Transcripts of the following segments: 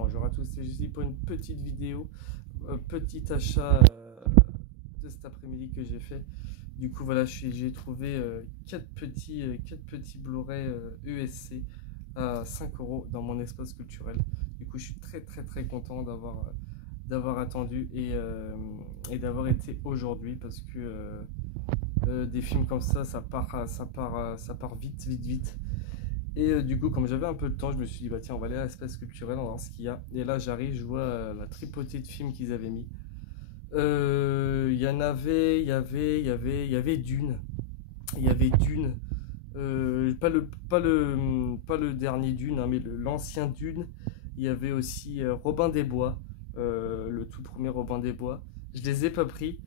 Bonjour à tous, c'est Jessie pour une petite vidéo, petit achat de cet après-midi que j'ai fait. Du coup voilà, j'ai trouvé 4 petits Blu-ray USC à 5 euros dans mon espace culturel. Du coup je suis très content d'avoir attendu et d'avoir été aujourd'hui parce que des films comme ça part vite. Et du coup, comme j'avais un peu de temps, je me suis dit, bah tiens, on va aller à l'espace culturel, on va voir ce qu'il y a. Et là, j'arrive, je vois la tripotée de films qu'ils avaient mis. Il y en avait, il y avait Dune. Il y avait Dune. Pas le dernier Dune, hein, mais l'ancien Dune. Il y avait aussi Robin des Bois, le tout premier Robin des Bois. Je les ai pas pris.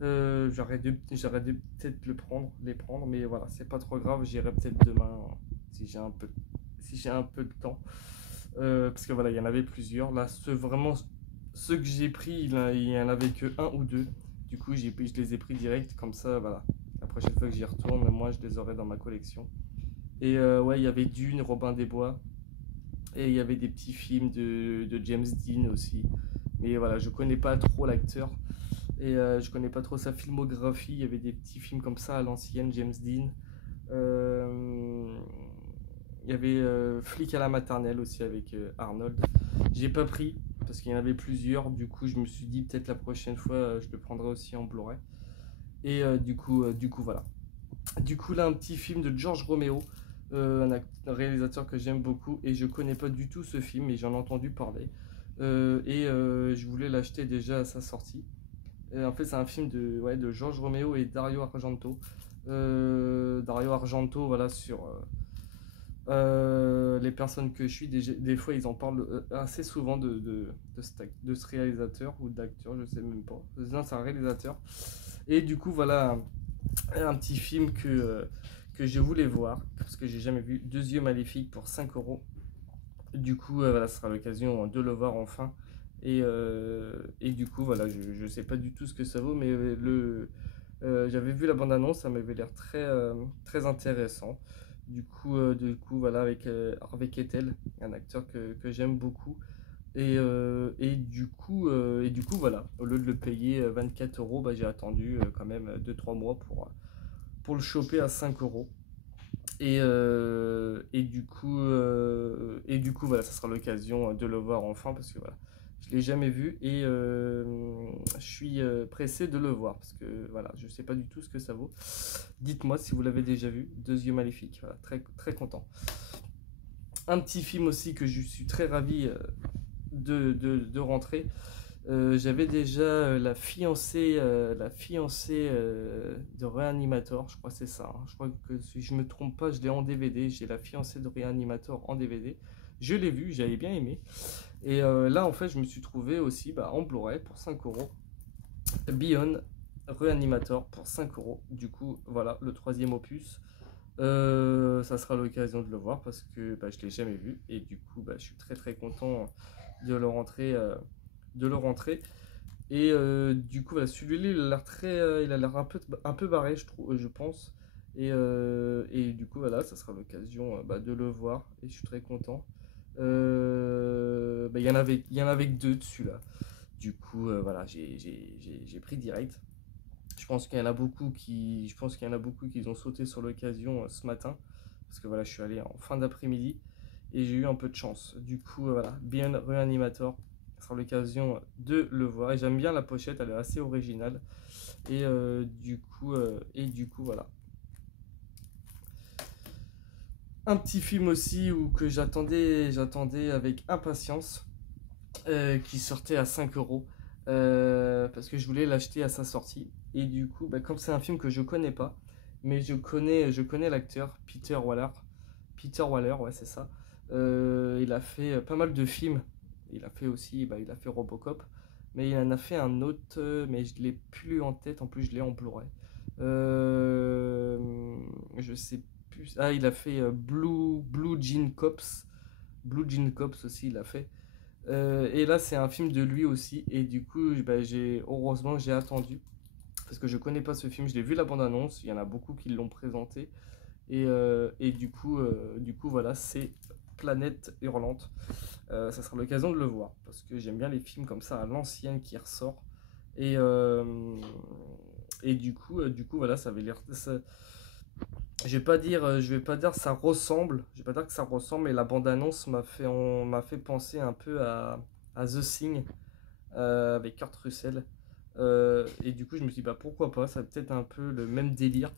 J'aurais dû peut-être les prendre, mais voilà, c'est pas trop grave. J'irai peut-être demain si j'ai un peu de temps. Parce que voilà, il y en avait plusieurs. Là, ceux que j'ai pris, il y en avait que un ou deux. Du coup, je les ai pris direct, comme ça, voilà. La prochaine fois que j'y retourne, moi, je les aurai dans ma collection. Et ouais, il y avait Dune, Robin des Bois. Et il y avait des petits films de James Dean aussi. Mais voilà, je connais pas trop l'acteur. Et je connais pas trop sa filmographie. Il y avait des petits films comme ça à l'ancienne, James Dean. Euh, il y avait Flic à la maternelle aussi avec Arnold. J'ai pas pris parce qu'il y en avait plusieurs. Du coup, je me suis dit peut-être la prochaine fois, je le prendrai aussi en Blu-ray. Et du coup, voilà. Du coup, là, un petit film de George Romero, un réalisateur que j'aime beaucoup. Et je connais pas du tout ce film, mais j'en ai entendu parler. Je voulais l'acheter déjà à sa sortie. Et en fait, c'est un film de George Romero et Dario Argento. Dario Argento, voilà, sur les personnes que je suis, des fois, ils en parlent assez souvent de ce réalisateur ou d'acteur, je sais même pas. Non, c'est un réalisateur. Et du coup, voilà un petit film que je voulais voir, parce que j'ai jamais vu. Deux yeux maléfiques pour 5 euros. Du coup, voilà, ce sera l'occasion de le voir enfin. Et du coup, voilà, je sais pas du tout ce que ça vaut, mais j'avais vu la bande-annonce, ça m'avait l'air très intéressant. Du coup, voilà, avec Harvey Keitel, un acteur que j'aime beaucoup. Et du coup, voilà, au lieu de le payer 24 euros, bah, j'ai attendu quand même 2-3 mois pour le choper à 5 euros. Et du coup, voilà, ça sera l'occasion de le voir enfin parce que voilà, je l'ai jamais vu et je suis pressé de le voir parce que voilà, je sais pas du tout ce que ça vaut. Dites-moi si vous l'avez déjà vu. Deux yeux maléfiques, voilà, très content. Un petit film aussi que je suis très ravi de rentrer. J'avais déjà la fiancée de Reanimator, je crois que c'est ça, hein. Je crois que si je me trompe pas, je l'ai en DVD. J'ai la fiancée de Reanimator en DVD. Je l'ai vu, j'avais bien aimé. Et là, en fait, je me suis trouvé aussi en Blu-ray pour 5 euros. Beyond Reanimator pour 5 euros. Du coup, voilà, le troisième opus. Ça sera l'occasion de le voir parce que je l'ai jamais vu. Et du coup, je suis très content de le rentrer. De le rentrer. Et du coup, voilà, celui-là, il a l'air un peu barré, je pense. Et du coup, voilà, ça sera l'occasion de le voir. Et je suis très content. Il y en avait que deux dessus là. Du coup, voilà, j'ai pris direct. Je pense qu'il y en a beaucoup qui ont sauté sur l'occasion ce matin. Parce que voilà, je suis allé en fin d'après-midi et j'ai eu un peu de chance. Du coup, voilà, bien Reanimator, ça sera l'occasion de le voir. Et j'aime bien la pochette, elle est assez originale. Du coup, voilà. Un petit film aussi que j'attendais avec impatience, qui sortait à 5 euros. Parce que je voulais l'acheter à sa sortie. Et du coup, comme c'est un film que je connais pas, mais je connais l'acteur Peter Waller. Peter Waller, ouais, c'est ça. Il a fait pas mal de films. Il a fait aussi, il a fait Robocop. Mais il en a fait un autre, mais je l'ai plus en tête. En plus, je l'ai en Blu-ray. Je sais plus. Ah, il a fait Blue Jean Cops. Blue Jean Cops aussi, il a fait. Et là, c'est un film de lui aussi. Et du coup, heureusement, j'ai attendu. Parce que je connais pas ce film. Je l'ai vu la bande-annonce. Il y en a beaucoup qui l'ont présenté. Et du coup, voilà, c'est Planète Hurlante. Ça sera l'occasion de le voir, parce que j'aime bien les films comme ça à l'ancienne qui ressort. Et, du coup, voilà, ça avait l'air. Je vais pas dire ça ressemble, je vais pas dire que ça ressemble, mais la bande-annonce m'a fait penser un peu à The Thing avec Kurt Russell. Et du coup, je me suis dit, bah pourquoi pas, ça a peut-être un peu le même délire,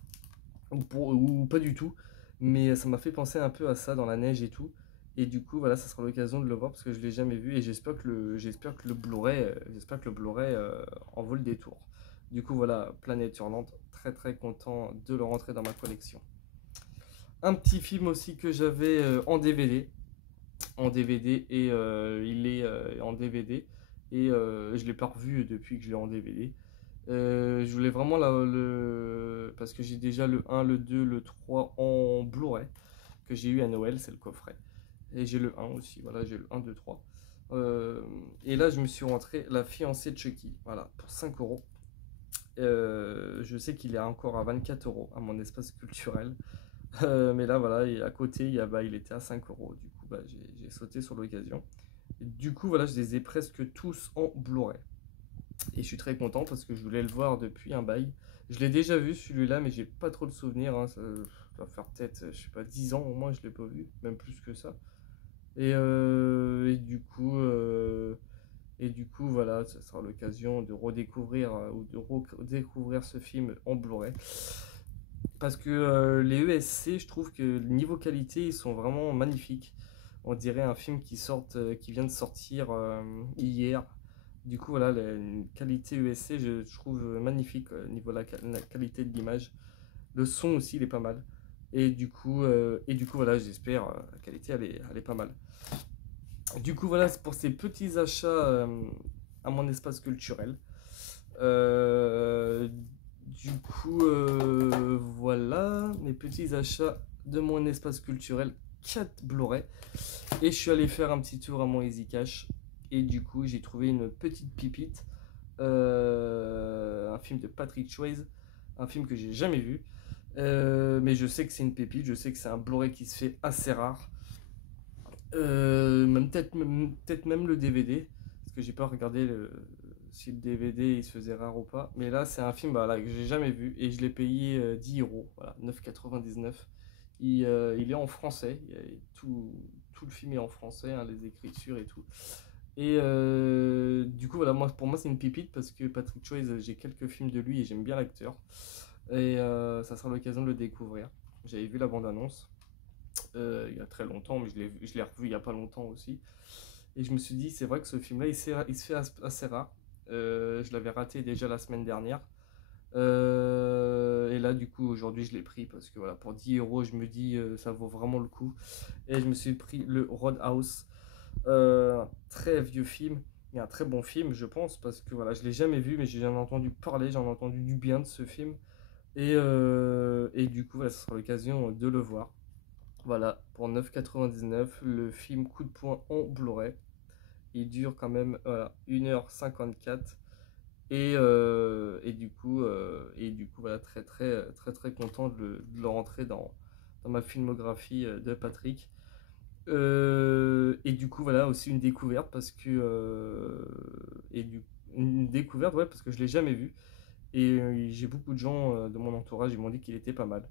ou pas du tout, mais ça m'a fait penser un peu à ça dans la neige et tout. Et du coup, voilà, ça sera l'occasion de le voir parce que je l'ai jamais vu et j'espère que le Blu-ray, en vaut le détour. Du coup, voilà, Planète Hurlante, très très content de le rentrer dans ma collection. Un petit film aussi que j'avais en DVD et il est en DVD et je l'ai pas revu depuis que je l'ai en DVD. Je voulais vraiment parce que j'ai déjà le 1, le 2, le 3 en Blu-ray que j'ai eu à Noël, c'est le coffret. Et j'ai le 1 aussi, voilà, j'ai le 1, 2, 3. Et là, je me suis rentré La fiancée de Chucky, voilà, pour 5 euros. Je sais qu'il est encore à 24 euros à mon espace culturel. Mais là, voilà, et à côté, il était à 5 euros. Du coup, j'ai sauté sur l'occasion. Du coup, voilà, je les ai presque tous en Blu-ray. Et je suis très content parce que je voulais le voir depuis un bail. Je l'ai déjà vu celui-là, mais j'ai pas trop de souvenirs, hein. Ça va faire peut-être, je sais pas, 10 ans au moins, je l'ai pas vu, même plus que ça. Et du coup, voilà, ça sera l'occasion de redécouvrir ou de redécouvrir ce film en Blu-ray. Parce que les ESC, je trouve que niveau qualité, ils sont vraiment magnifiques. On dirait un film qui vient de sortir hier. Du coup, voilà, la qualité ESC, je trouve magnifique niveau de la qualité de l'image. Le son aussi, il est pas mal. Et du coup voilà, j'espère la qualité, elle est pas mal. Du coup, voilà, c'est pour ces petits achats à mon espace culturel. Euh, voilà, mes petits achats de mon espace culturel, 4 Blu-ray. Et je suis allé faire un petit tour à mon Easy Cash. Et du coup, j'ai trouvé une petite pipite. Un film de Patrick Swayze. Un film que j'ai jamais vu. Mais je sais que c'est une pépite. Je sais que c'est un Blu-ray qui se fait assez rare. Peut-être même le DVD. Parce que j'ai pas regardé si le DVD il se faisait rare ou pas. Mais là, c'est un film bah, là, que j'ai jamais vu. Et je l'ai payé 10 euros. Voilà, 9,99. Il est en français. Tout le film est en français, hein, les écritures et tout. Et du coup, voilà, pour moi, c'est une pépite parce que Patrick Swayze, j'ai quelques films de lui et j'aime bien l'acteur. Et ça sera l'occasion de le découvrir. J'avais vu la bande-annonce il y a très longtemps, mais je l'ai revu il y a pas longtemps aussi. Et je me suis dit, c'est vrai que ce film-là, il se fait assez rare. Je l'avais raté déjà la semaine dernière. Et là, du coup, aujourd'hui, je l'ai pris parce que voilà, pour 10 euros, je me dis, ça vaut vraiment le coup. Et je me suis pris le Roadhouse, un très vieux film, et un très bon film, je pense, parce que voilà, je l'ai jamais vu, mais j'ai jamais entendu parler, j'en ai entendu du bien de ce film. Et du coup, voilà, ce sera l'occasion de le voir. Voilà, pour 9,99, le film Coup de poing en Blu-ray. Il dure quand même voilà, 1h54. Et du coup, voilà, très content de le rentrer dans ma filmographie de Patrick. Et du coup, voilà, aussi une découverte parce que. Une découverte, ouais, parce que je l'ai jamais vu. Et j'ai beaucoup de gens de mon entourage, ils m'ont dit qu'il était pas mal.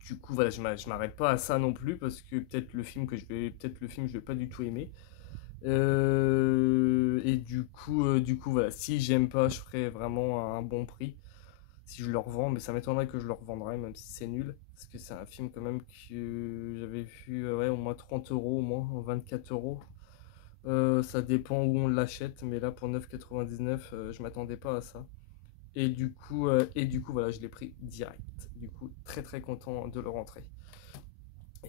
Du coup, voilà, je m'arrête pas à ça non plus parce que peut-être le film, je vais pas du tout aimer. Du coup, voilà, si j'aime pas, je ferai vraiment un bon prix si je le revends, mais ça m'étonnerait que je le revendrai, même si c'est nul, parce que c'est un film quand même que j'avais vu ouais, au moins 30 euros, au moins 24 euros. Ça dépend où on l'achète, mais là pour 9,99, je m'attendais pas à ça. Et du coup, voilà, je l'ai pris direct. Du coup, très content de le rentrer.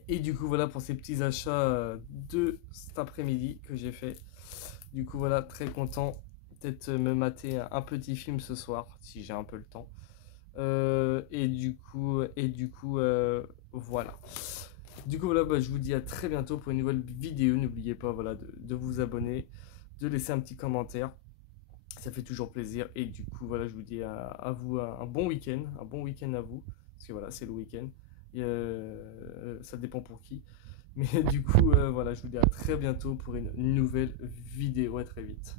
Et du coup, voilà pour ces petits achats de cet après-midi que j'ai fait. Du coup, voilà, très content. Peut-être me mater un petit film ce soir, si j'ai un peu le temps. Voilà. Du coup, voilà, je vous dis à très bientôt pour une nouvelle vidéo. N'oubliez pas voilà, de vous abonner, de laisser un petit commentaire. Ça fait toujours plaisir. Et du coup, voilà, je vous dis à vous un bon week-end. Un bon week-end à vous. Parce que voilà, c'est le week-end. Et, ça dépend pour qui. Mais du coup, voilà, je vous dis à très bientôt pour une nouvelle vidéo. À très vite.